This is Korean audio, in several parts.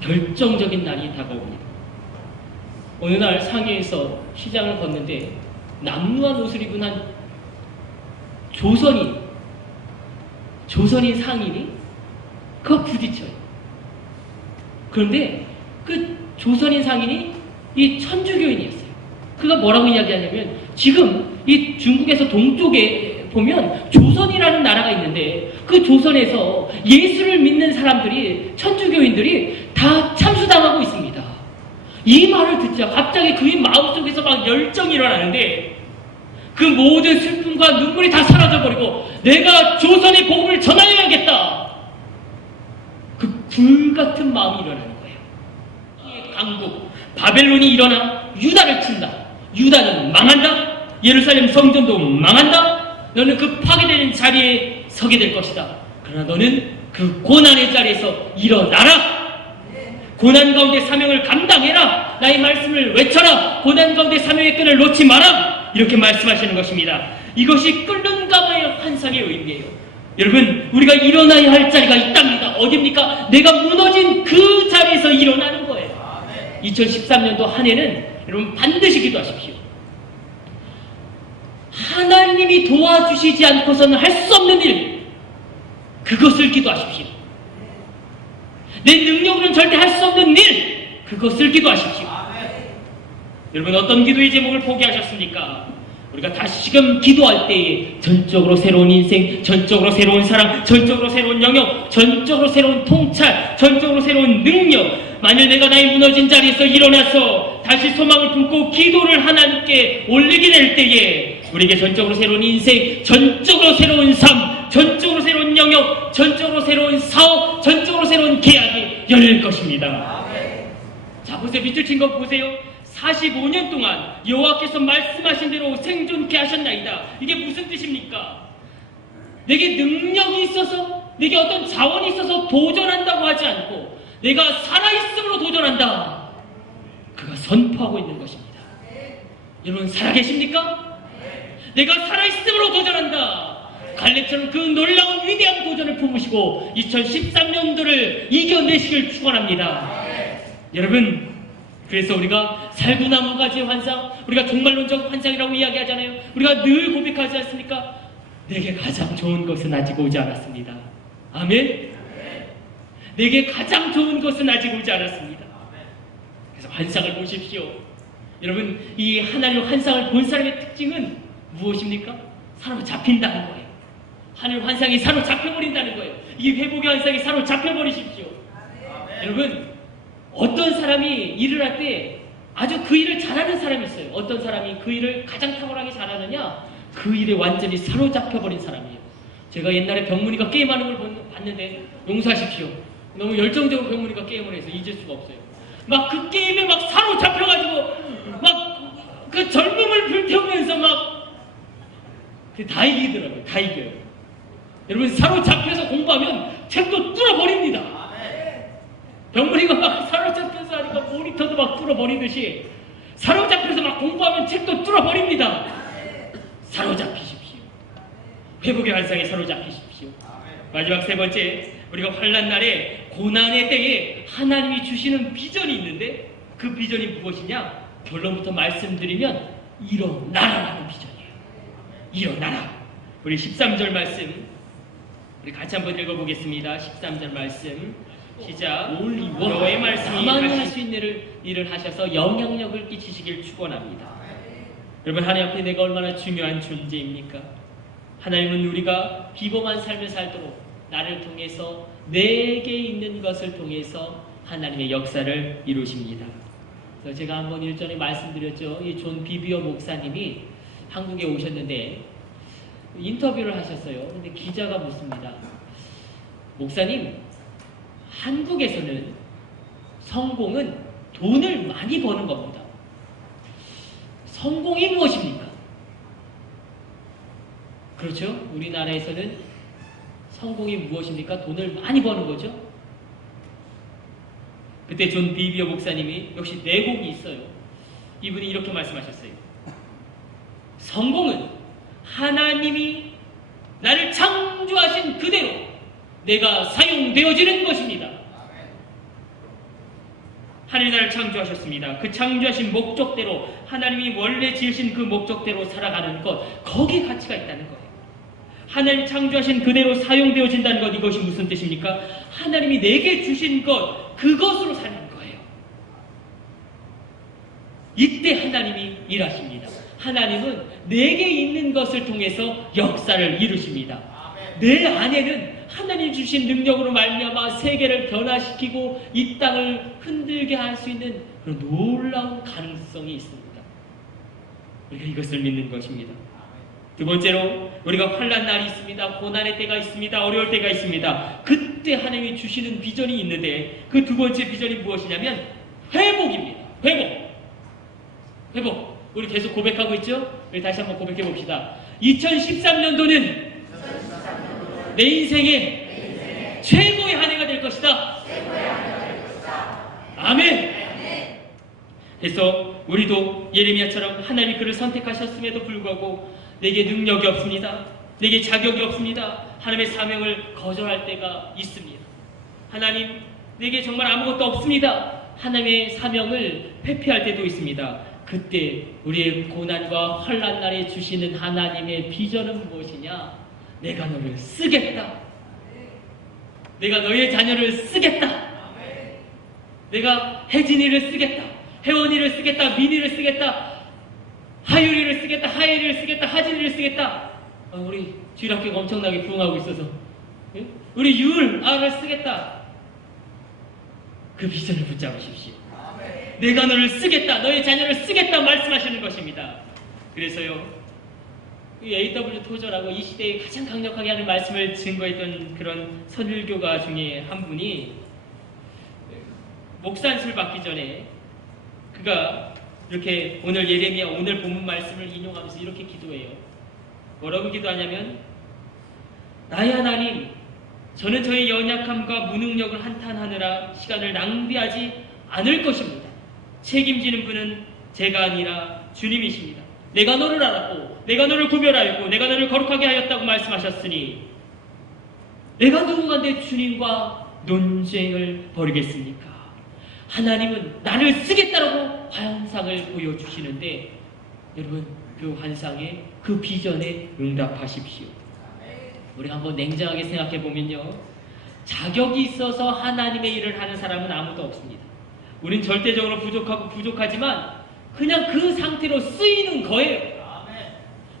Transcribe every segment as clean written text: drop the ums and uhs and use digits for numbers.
결정적인 날이 다가옵니다. 어느 날 상해에서 시장을 걷는데 남루한 옷을 입은 한 조선인 상인이 그와 부딪혀요. 그런데 그 조선인 상인이 이 천주교인이었어요. 그가 뭐라고 이야기하냐면, 지금 이 중국에서 동쪽에 보면 조선이라는 나라가 있는데 그 조선에서 예수를 믿는 사람들이, 천주교인들이 다 참수당하고 있습니다. 이 말을 듣자 갑자기 그의 마음속에서 막 열정이 일어나는데, 그 모든 슬픔과 눈물이 다 사라져버리고 내가 조선의 복음을 전하여야겠다, 그 불같은 마음이 일어나는 거예요. 이 강국 바벨론이 일어나 유다를 친다. 유다는 망한다. 예루살렘 성전도 망한다. 너는 그 파괴되는 자리에 서게 될 것이다. 그러나 너는 그 고난의 자리에서 일어나라. 고난 가운데 사명을 감당해라. 나의 말씀을 외쳐라. 고난 가운데 사명의 끈을 놓지 마라. 이렇게 말씀하시는 것입니다. 이것이 끓는 가마의 환상의 의미예요. 여러분, 우리가 일어나야 할 자리가 있답니다. 어디입니까? 내가 무너진 그 자리에서 일어나는 거예요. 2013년도 한 해는 여러분 반드시 기도하십시오. 하나님이 도와주시지 않고서는 할 수 없는 일, 그것을 기도하십시오. 내 능력으로는 절대 할 수 없는 일, 그것을 기도하십시오. 여러분, 어떤 기도의 제목을 포기하셨습니까? 우리가 다시금 기도할 때에 전적으로 새로운 인생, 전적으로 새로운 사랑, 전적으로 새로운 영역, 전적으로 새로운 통찰, 전적으로 새로운 능력, 만일 내가 나의 무너진 자리에서 일어나서 다시 소망을 품고 기도를 하나님께 올리게 될 때에 우리에게 전적으로 새로운 인생, 전적으로 새로운 삶, 전적으로 새로운 영역, 전적으로 새로운 사업, 전적으로 새로운 계약이 열릴 것입니다. 자, 보세요. 밑줄 친 거 보세요. 45년 동안 여호와께서 말씀하신 대로 생존케 하셨나이다. 이게 무슨 뜻입니까? 내게 능력이 있어서, 내게 어떤 자원이 있어서 도전한다고 하지 않고 내가 살아있음으로 도전한다. 그가 선포하고 있는 것입니다. 여러분, 살아계십니까? 내가 살아있음으로 도전한다. 갈렙처럼 그 놀라운 위대한 도전을 품으시고 2013년도를 이겨내시길 축원합니다. 여러분, 그래서 우리가 살구나무가지의 환상, 우리가 종말론적 환상이라고 이야기하잖아요. 우리가 늘 고백하지 않습니까? 내게 가장 좋은 것은 아직 오지 않았습니다. 아멘? 내게 가장 좋은 것은 아직 오지 않았습니다. 그래서 환상을 보십시오. 여러분, 이 하나님 환상을 본 사람의 특징은 무엇입니까? 사로잡힌다는 거예요. 하늘 환상이 사로잡혀버린다는 거예요. 이 회복의 환상이 사로잡혀버리십시오. 여러분, 어떤 사람이 일을 할 때 아주 그 일을 잘하는 사람이 있어요. 어떤 사람이 그 일을 가장 탁월하게 잘하느냐? 그 일에 완전히 사로잡혀버린 사람이에요. 제가 옛날에 병문이가 게임하는 걸 봤는데, 용서하십시오. 너무 열정적으로 병문이가 게임을 해서 잊을 수가 없어요. 막 그 게임에 막 사로잡혀가지고 막 그 젊음을 불태우면서 막 다 이기더라고요. 다 이겨요. 여러분, 사로잡혀서 공부하면 책도 뚫어버립니다. 병문이가 막 사로잡혀서 하니까 모니터도 막 뚫어버리듯이 사로잡혀서 막 공부하면 책도 뚫어버립니다. 사로잡히십시오. 회복의 환상에 사로잡히십시오. 마지막 세 번째, 우리가 환난 날에, 고난의 때에 하나님이 주시는 비전이 있는데, 그 비전이 무엇이냐? 결론부터 말씀드리면 일어나라라는 비전이에요. 일어나라. 우리 13절 말씀 우리 같이 한번 읽어보겠습니다. 13절 말씀 시작. 여호와의 말씀이 나만이 할 수 있는 일을 하셔서 영향력을 끼치시길 축원합니다. 여러분, 하나님 앞에 내가 얼마나 중요한 존재입니까? 하나님은 우리가 비범한 삶을 살도록 나를 통해서, 내게 있는 것을 통해서 하나님의 역사를 이루십니다. 그래서 제가 한번 일전에 말씀드렸죠. 이 존 비비어 목사님이 한국에 오셨는데 인터뷰를 하셨어요. 근데 기자가 묻습니다. 목사님, 한국에서는 성공은 돈을 많이 버는 겁니다. 성공이 무엇입니까? 그렇죠? 우리나라에서는 성공이 무엇입니까? 돈을 많이 버는 거죠. 그때 존 비비어 목사님이 역시 내공이 있어요. 이분이 이렇게 말씀하셨어요. 성공은 하나님이 나를 창조하신 그대로 내가 사용되어지는 것입니다. 하나님이 나를 창조하셨습니다. 그 창조하신 목적대로, 하나님이 원래 지으신 그 목적대로 살아가는 것, 거기에 가치가 있다는 거예요. 하나님이 창조하신 그대로 사용되어진다는 것, 이것이 무슨 뜻입니까? 하나님이 내게 주신 것, 그것으로 사는 거예요. 이때 하나님이 일하십니다. 하나님은 내게 있는 것을 통해서 역사를 이루십니다. 내 안에는 하나님 주신 능력으로 말미암아 세계를 변화시키고 이 땅을 흔들게 할 수 있는 그런 놀라운 가능성이 있습니다. 우리가 이것을 믿는 것입니다. 두 번째로, 우리가 환난 날이 있습니다. 고난의 때가 있습니다. 어려울 때가 있습니다. 그때 하나님이 주시는 비전이 있는데, 그 두 번째 비전이 무엇이냐면 회복입니다. 회복. 우리 계속 고백하고 있죠? 우리 다시 한번 고백해 봅시다. 2013년도는 내 인생의 최고의 한 해가 될 것이다. 아멘. 그래서 우리도 예레미야처럼 하나님이 그를 선택하셨음에도 불구하고 내게 능력이 없습니다. 내게 자격이 없습니다. 하나님의 사명을 거절할 때가 있습니다. 하나님, 내게 정말 아무것도 없습니다. 하나님의 사명을 회피할 때도 있습니다. 그때 우리의 고난과 환난 날에 주시는 하나님의 비전은 무엇이냐? 내가 너를 쓰겠다. 내가 너의 자녀를 쓰겠다. 내가 혜진이를 쓰겠다. 혜원이를 쓰겠다. 민이를 쓰겠다. 하율이를 쓰겠다. 하예리를 쓰겠다. 하진이를 쓰겠다. 우리 주일학교가 엄청나게 부흥하고 있어서 우리 유을아를 쓰겠다. 그 비전을 붙잡으십시오. 내가 너를 쓰겠다. 너의 자녀를 쓰겠다 말씀하시는 것입니다. 그래서요, A.W. 토저라고 이 시대에 가장 강력하게 하는 말씀을 증거했던 그런 선율교가 중에 한 분이 목산술 받기 전에 그가 이렇게 오늘 예레미야 오늘 본문 말씀을 인용하면서 이렇게 기도해요. 뭐라고 기도하냐면, 나의 하나님, 저는 저의 연약함과 무능력을 한탄하느라 시간을 낭비하지 않을 것입니다. 책임지는 분은 제가 아니라 주님이십니다. 내가 너를 알았고 내가 너를 구별하였고 내가 너를 거룩하게 하였다고 말씀하셨으니 내가 누군가인데 주님과 논쟁을 벌이겠습니까? 하나님은 나를 쓰겠다라고 환상을 보여주시는데, 여러분, 그 환상에, 그 비전에 응답하십시오. 우리가 한번 냉정하게 생각해 보면요, 자격이 있어서 하나님의 일을 하는 사람은 아무도 없습니다. 우린 절대적으로 부족하지만 그냥 그 상태로 쓰이는 거예요.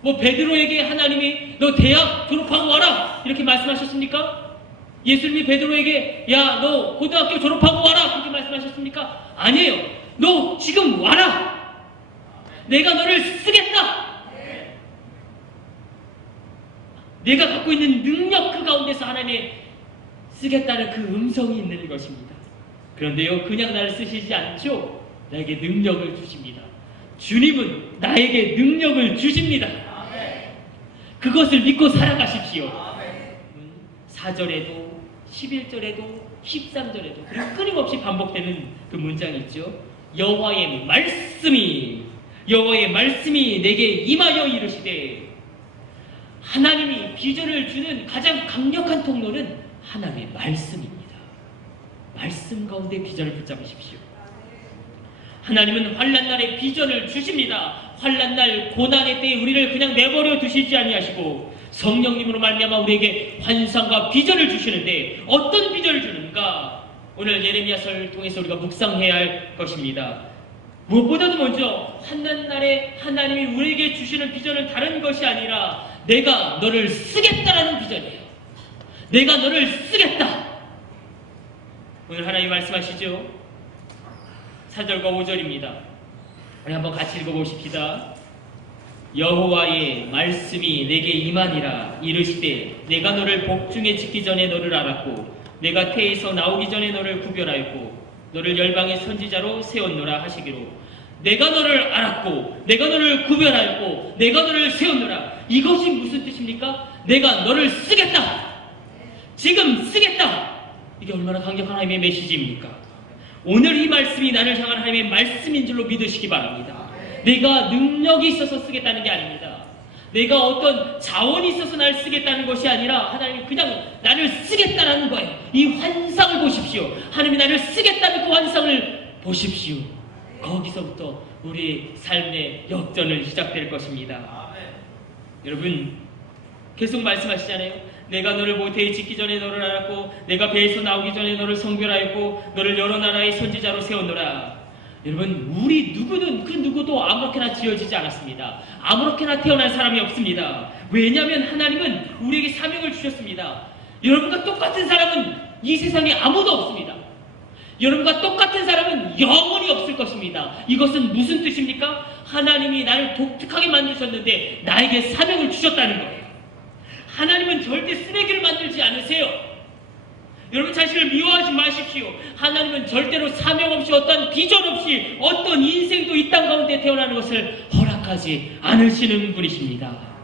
뭐 베드로에게 하나님이 너 대학 졸업하고 와라 이렇게 말씀하셨습니까? 예수님이 베드로에게 야, 너 고등학교 졸업하고 와라 그렇게 말씀하셨습니까? 아니에요. 너 지금 와라. 내가 너를 쓰겠다. 내가 갖고 있는 능력 그 가운데서 하나님의 쓰겠다는 그 음성이 있는 것입니다. 그런데요, 그냥 나를 쓰시지 않죠. 나에게 능력을 주십니다. 주님은 나에게 능력을 주십니다. 그것을 믿고 살아가십시오. 4절에도 11절에도 13절에도 그리고 끊임없이 반복되는 그 문장이 있죠. 여호와의 말씀이 내게 임하여 이르시되, 하나님이 비전을 주는 가장 강력한 통로는 하나님의 말씀입니다. 말씀 가운데 비전을 붙잡으십시오. 하나님은 환난날에 비전을 주십니다. 환난날 고난의 때에 우리를 그냥 내버려 두시지 아니하시고 성령님으로 말미암아 우리에게 환상과 비전을 주시는데, 어떤 비전을 주는가? 오늘 예레미야서를 통해서 우리가 묵상해야 할 것입니다. 무엇보다도 먼저 환난날에 하나님이 우리에게 주시는 비전은 다른 것이 아니라 내가 너를 쓰겠다라는 비전이에요. 내가 너를 쓰겠다. 오늘 하나님 말씀하시죠. 4절과 5절입니다. 우리 한번 같이 읽어보십시다. 여호와의 말씀이 내게 임하니라 이르시되, 내가 너를 복중에 짓기 전에 너를 알았고 내가 태에서 나오기 전에 너를 구별하였고 너를 열방의 선지자로 세웠노라 하시기로, 내가 너를 알았고 내가 너를 구별하였고 내가 너를 세웠노라. 이것이 무슨 뜻입니까? 내가 너를 쓰겠다. 지금 쓰겠다. 이게 얼마나 강력한 하나님의 메시지입니까? 오늘 이 말씀이 나를 향한 하나님의 말씀인 줄로 믿으시기 바랍니다. 내가 능력이 있어서 쓰겠다는 게 아닙니다. 내가 어떤 자원이 있어서 나를 쓰겠다는 것이 아니라 하나님이 그냥 나를 쓰겠다는 거예요. 이 환상을 보십시오. 하나님이 나를 쓰겠다는 그 환상을 보십시오. 거기서부터 우리 삶의 역전을 시작될 것입니다. 여러분, 계속 말씀하시잖아요. 내가 너를 모태에 짓기 전에 너를 알았고 내가 배에서 나오기 전에 너를 성별하였고 너를 여러 나라의 선지자로 세웠노라. 여러분, 우리 누구는 그 누구도 아무렇게나 지어지지 않았습니다. 아무렇게나 태어난 사람이 없습니다. 왜냐하면 하나님은 우리에게 사명을 주셨습니다. 여러분과 똑같은 사람은 이 세상에 아무도 없습니다. 여러분과 똑같은 사람은 영원히 없을 것입니다. 이것은 무슨 뜻입니까? 하나님이 나를 독특하게 만드셨는데 나에게 사명을 주셨다는 거예요. 하나님은 절대 쓰레기를 만들지 않으세요. 여러분 자신을 미워하지 마십시오. 하나님은 절대로 사명 없이 어떤 비전 없이 어떤 인생도 이 땅 가운데 태어나는 것을 허락하지 않으시는 분이십니다.